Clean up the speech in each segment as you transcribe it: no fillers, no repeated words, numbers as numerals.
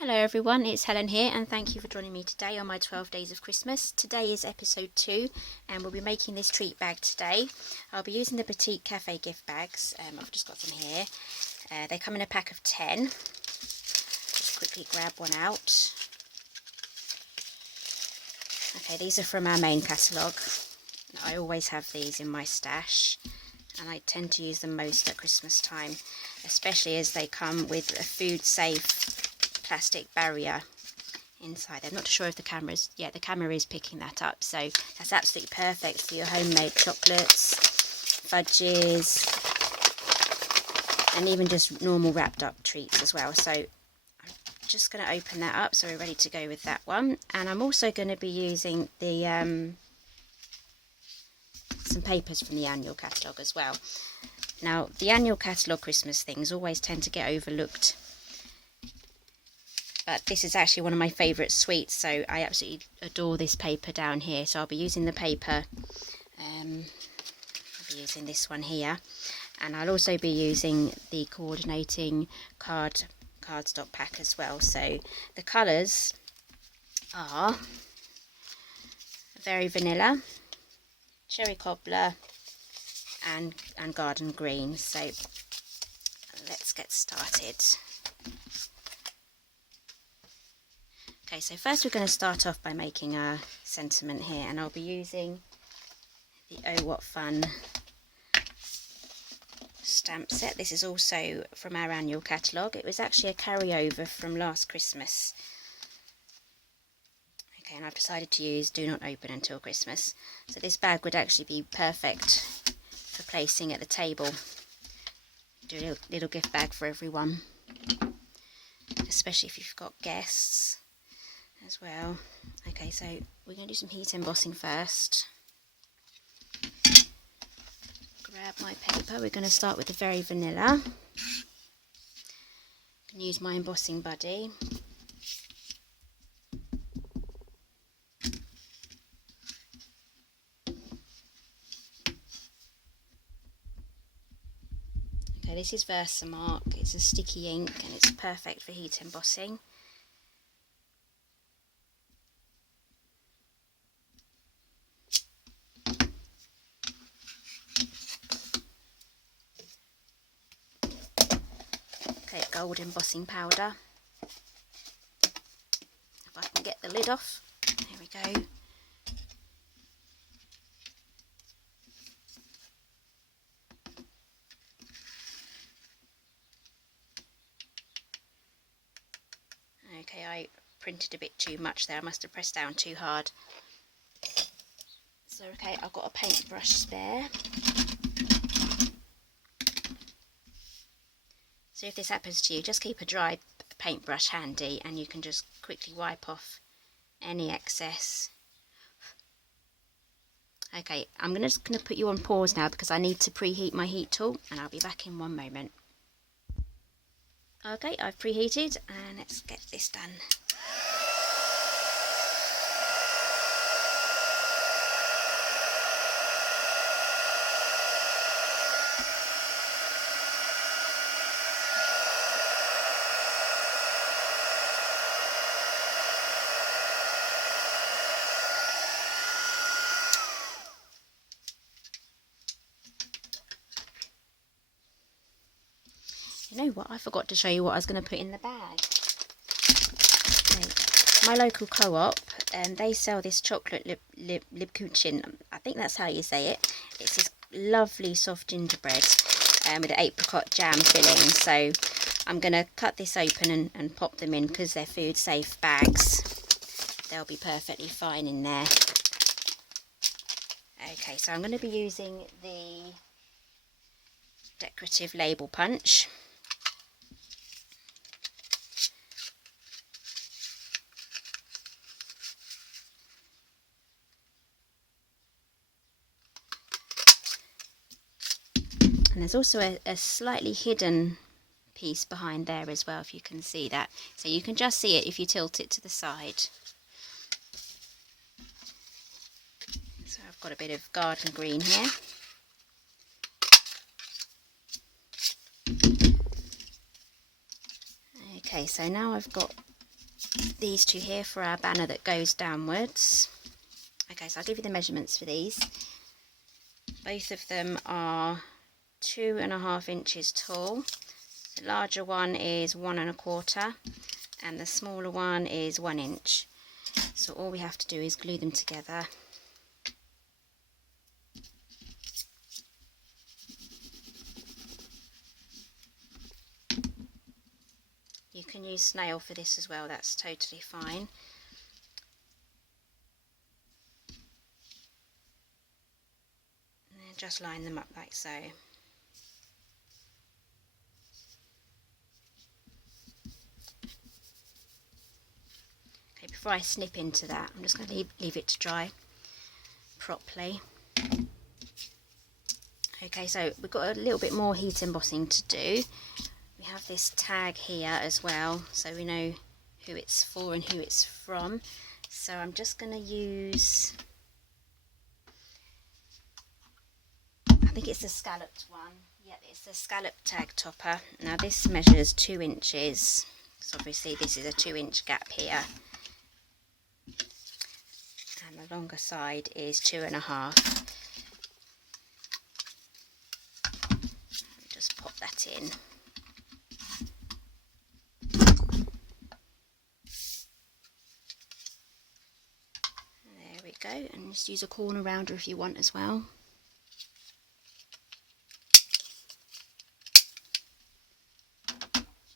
Hello everyone, it's Helen here and thank you for joining me today on my 12 days of Christmas. Today is episode 2 and we'll be making this treat bag today. I'll be using the Petite Cafe gift bags. I've just got them here. They come in a pack of 10. Just quickly grab one out. Okay, these are from our main catalogue. I always have these in my stash and I tend to use them most at Christmas time, especially as they come with a food safe plastic barrier inside. I'm not sure if the camera is picking that up, so that's absolutely perfect for your homemade chocolates, fudges, and even just normal wrapped up treats as well. So I'm just going to open that up so we're ready to go with that one. And I'm also going to be using the some papers from the annual catalogue as well. Now the annual catalogue Christmas things always tend to get overlooked, but this is actually one of my favourite sweets, so I absolutely adore this paper down here. So I'll be using the paper, I'll be using this one here, and I'll also be using the coordinating cardstock pack as well. So the colours are very vanilla, cherry cobbler, and garden green. So let's get started. Okay, so first we're going to start off by making our sentiment here, and I'll be using the Oh What Fun stamp set. This is also from our annual catalogue. It was actually a carryover from last Christmas. Okay, and I've decided to use Do Not Open Until Christmas. So this bag would actually be perfect for placing at the table. Do a little gift bag for everyone, especially if you've got guests as well. Okay, so we're going to do some heat embossing first. Grab my paper. We're going to start with the very vanilla. I can use my embossing buddy. Okay, this is Versamark. It's a sticky ink and it's perfect for heat embossing. Okay, gold embossing powder. If I can get the lid off. There we go. Okay, I printed a bit too much there. I must have pressed down too hard. So okay, I've got a paintbrush spare. So if this happens to you, just keep a dry paintbrush handy and you can just quickly wipe off any excess. Okay, I'm just going to put you on pause now because I need to preheat my heat tool and I'll be back in one moment. Okay, I've preheated and let's get this done. You know what, I forgot to show you what I was going to put in the bag. Okay. My local co-op, they sell this chocolate Libkuchen. I think that's how you say it. It's this lovely soft gingerbread with an apricot jam filling. So I'm going to cut this open and pop them in because they're food safe bags. They'll be perfectly fine in there. Okay, so I'm going to be using the decorative label punch. And there's also a slightly hidden piece behind there as well, if you can see that. So you can just see it if you tilt it to the side. So I've got a bit of garden green here. Okay, so now I've got these two here for our banner that goes downwards. Okay, so I'll give you the measurements for these. Both of them are 2.5 inches tall. The larger one is 1.25 and the smaller one is 1 inch. So all we have to do is glue them together. You can use snail for this as well, that's totally fine. And then just line them up like so. Okay, before I snip into that, I'm just going to leave it to dry properly. Okay, so we've got a little bit more heat embossing to do. We have this tag here as well, so we know who it's for and who it's from. So I'm just going to use, I think it's the scalloped one. Yep, it's the scallop tag topper. Now this measures 2 inches, so obviously this is a 2-inch gap here. And the longer side is 2.5. Just pop that in. Go, and just use a corner rounder if you want as well.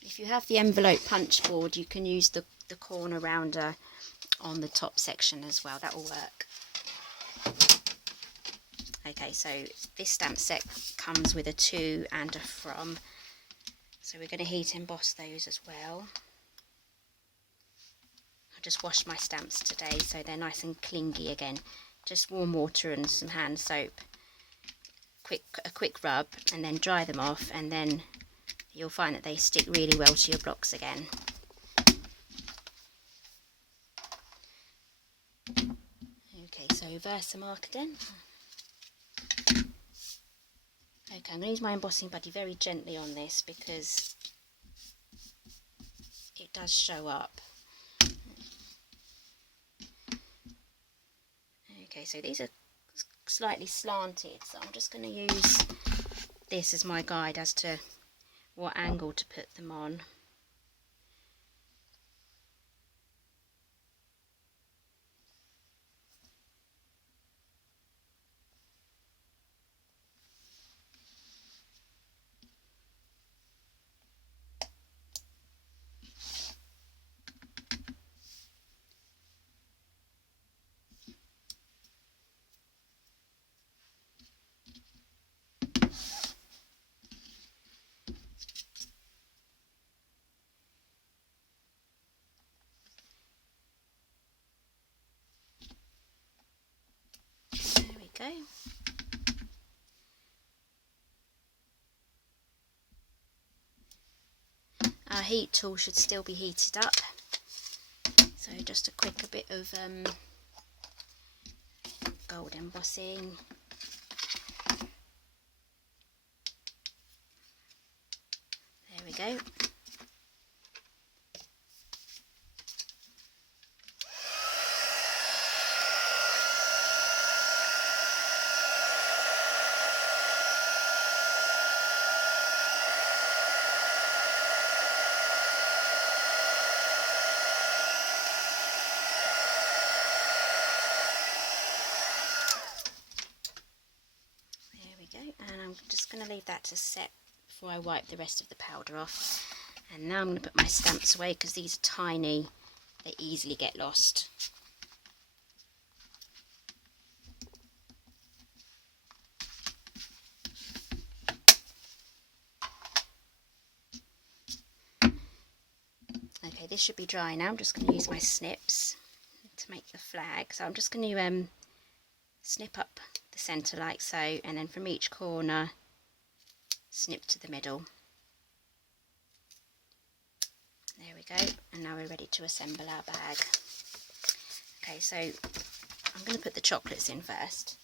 If you have the envelope punch board, you can use the corner rounder on the top section as well, that will work. Okay, so this stamp set comes with a to and a from, so we're going to heat emboss those as well. Just washed my stamps today, so they're nice and clingy again. Just warm water and some hand soap, a quick rub, and then dry them off, and then you'll find that they stick really well to your blocks again. Okay, so Versamark again. Okay, I'm going to use my embossing buddy very gently on this because it does show up. Okay, so these are slightly slanted, so I'm just going to use this as my guide as to what angle to put them on. Go. Our heat tool should still be heated up, so just a bit of gold embossing. There we go. And I'm just going to leave that to set before I wipe the rest of the powder off. And now I'm going to put my stamps away because these are tiny, they easily get lost. Okay, this should be dry now. I'm just going to use my snips to make the flag. So I'm just going to snip up the centre like so, and then from each corner snip to the middle. There we go, and now we're ready to assemble our bag. Okay, so I'm going to put the chocolates in first.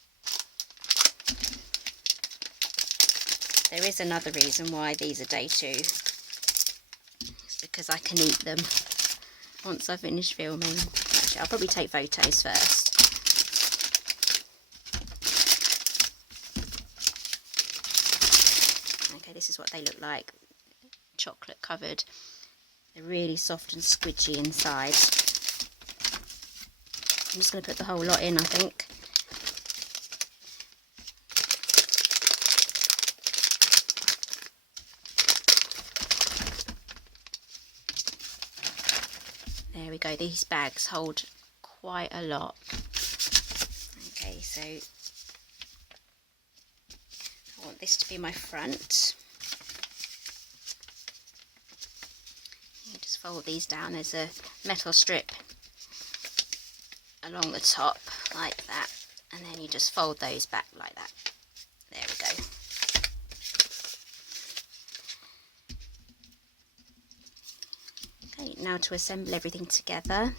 There is another reason why these are day 2. It's because I can eat them. once I finish filming. Actually, I'll probably take photos first. Okay, this is what they look like. Chocolate covered. They're really soft and squidgy inside. I'm just going to put the whole lot in, I think. There we go, these bags hold quite a lot. Okay, so I want this to be my front. You just fold these down. There's a metal strip along the top like that, and then you just fold those back like that. There we go. Okay, now to assemble everything together.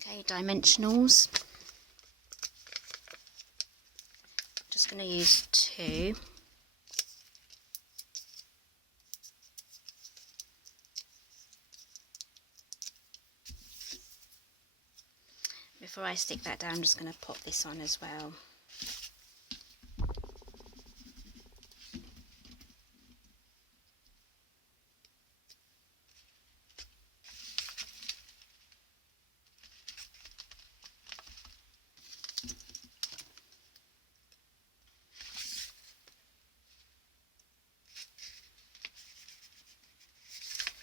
Okay, dimensionals. Just going to use 2. Before I stick that down, I'm just going to pop this on as well.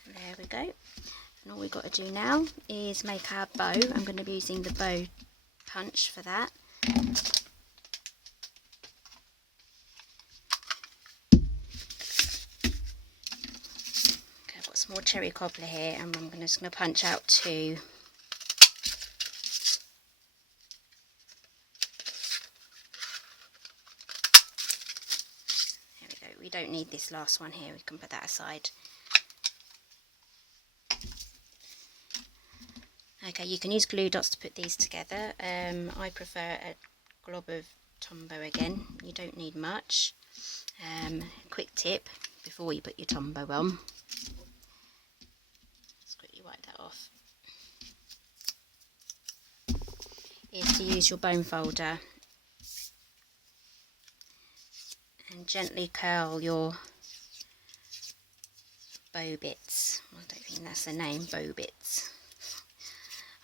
There we go. And all we've got to do now is make our bow. I'm going to be using the bow punch for that. Okay, I've got some more cherry cobbler here, and I'm just going to punch out 2. There we go. We don't need this last one here. We can put that aside. Okay, you can use glue dots to put these together. I prefer a glob of Tombow again. You don't need much. Quick tip before you put your Tombow on. Let's quickly wipe that off. Is to use your bone folder and gently curl your bow bits. I don't think that's the name, bow bits.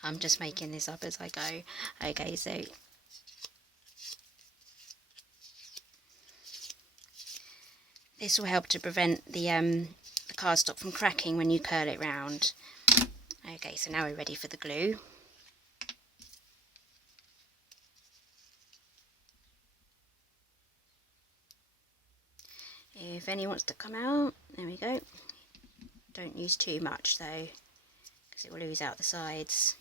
I'm just making this up as I go. Okay, so this will help to prevent the cardstock from cracking when you curl it round. Okay, so now we're ready for the glue. If any wants to come out, there we go. Don't use too much though, because it will lose out the sides.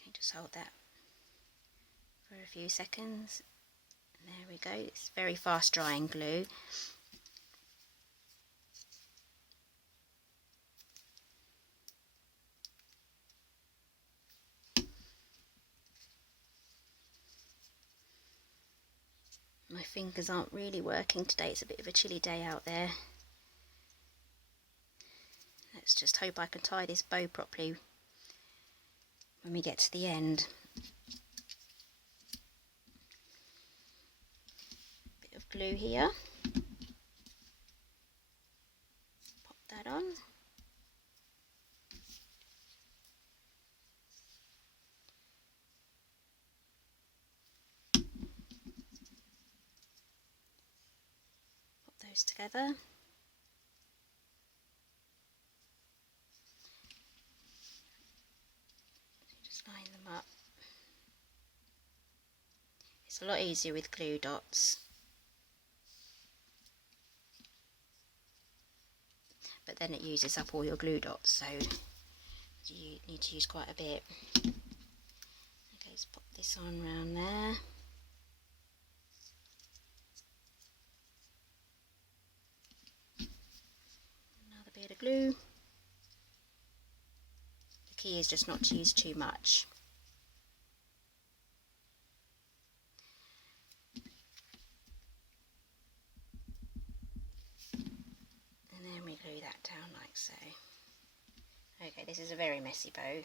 Okay, just hold that for a few seconds. There we go. It's very fast drying glue. My fingers aren't really working today. It's a bit of a chilly day out there. Let's just hope I can tie this bow properly when we get to the end. Bit of glue here. Pop that on. Those together. Just line them up. It's a lot easier with glue dots, but then it uses up all your glue dots, so you need to use quite a bit. Okay, let's pop this on round there. Another bit of glue. The key is just not to use too much. And then we glue that down like so. Okay, this is a very messy bow.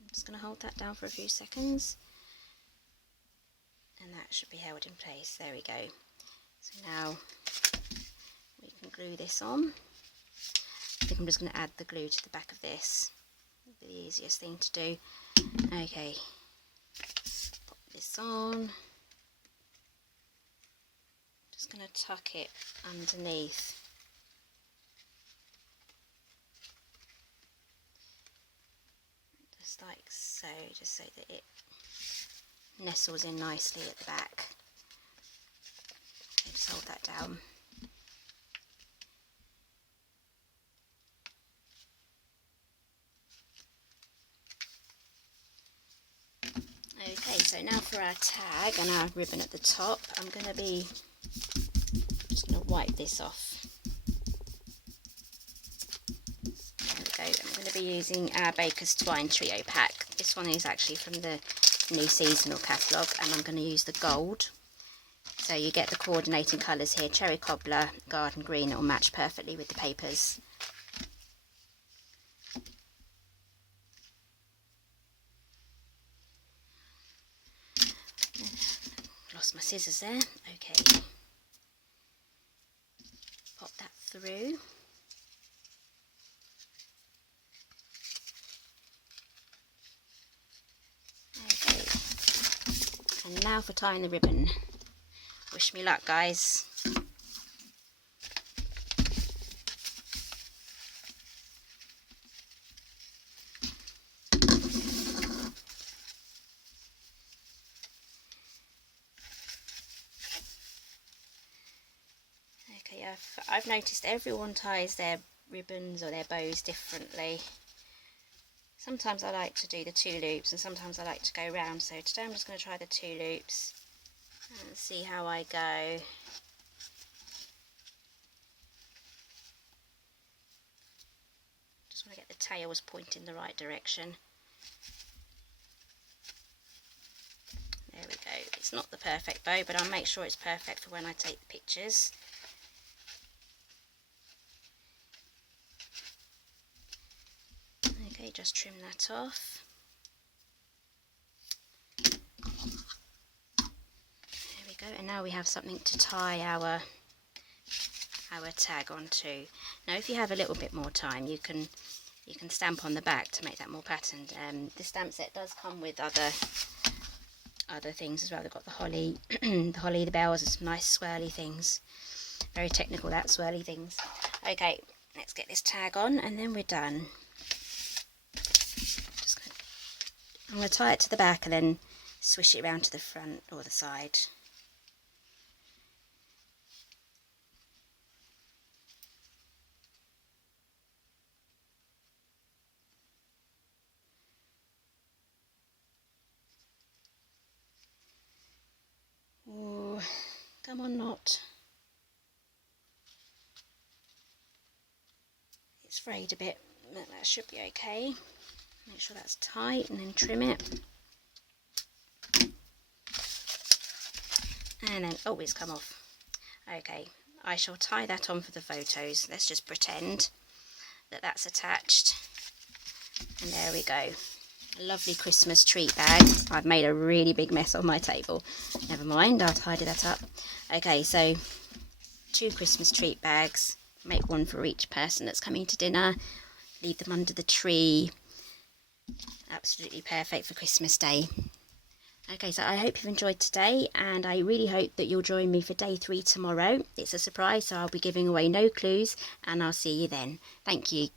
I'm just going to hold that down for a few seconds. And that should be held in place. There we go. So now we can glue this on. I think I'm just going to add the glue to the back of this. It'll be the easiest thing to do. Okay, pop this on. Just going to tuck it underneath. Just like so, just so that it nestles in nicely at the back. Okay, just hold that down. Okay, so now for our tag and our ribbon at the top, I'm going to be just going to wipe this off. There we go. I'm going to be using our Baker's Twine Trio pack. This one is actually from the new seasonal catalogue, and I'm going to use the gold. So you get the coordinating colours here, cherry cobbler, garden green. It will match perfectly with the papers. Lost my scissors there. Okay, pop that through. Okay, and now for tying the ribbon. Wish me luck, guys. Okay, I've noticed everyone ties their ribbons or their bows differently. Sometimes I like to do the 2 loops and sometimes I like to go round, so today I'm just going to try the 2 loops and see how I go. Just want to get the tails pointing the right direction. There we go. It's not the perfect bow, but I'll make sure it's perfect for when I take the pictures. Okay, just trim that off. There we go, and now we have something to tie our tag onto. Now if you have a little bit more time, you can stamp on the back to make that more patterned. The stamp set does come with other things as well. They've got the holly, the bells, and some nice swirly things. Very technical, that swirly things. Okay, let's get this tag on and then we're done. I'm going to tie it to the back and then swish it around to the front or the side. Oh, come on, knot. It's frayed a bit, but that should be okay. Make sure that's tight and then trim it. And then, oh, it's come off. Okay, I shall tie that on for the photos. Let's just pretend that that's attached. And there we go. A lovely Christmas treat bag. I've made a really big mess on my table. Never mind, I'll tidy that up. Okay, so 2 Christmas treat bags. Make one for each person that's coming to dinner. Leave them under the tree. Absolutely perfect for Christmas Day. Okay, so I hope you've enjoyed today, and I really hope that you'll join me for day 3 tomorrow. It's a surprise, so I'll be giving away no clues, and I'll see you then. Thank you.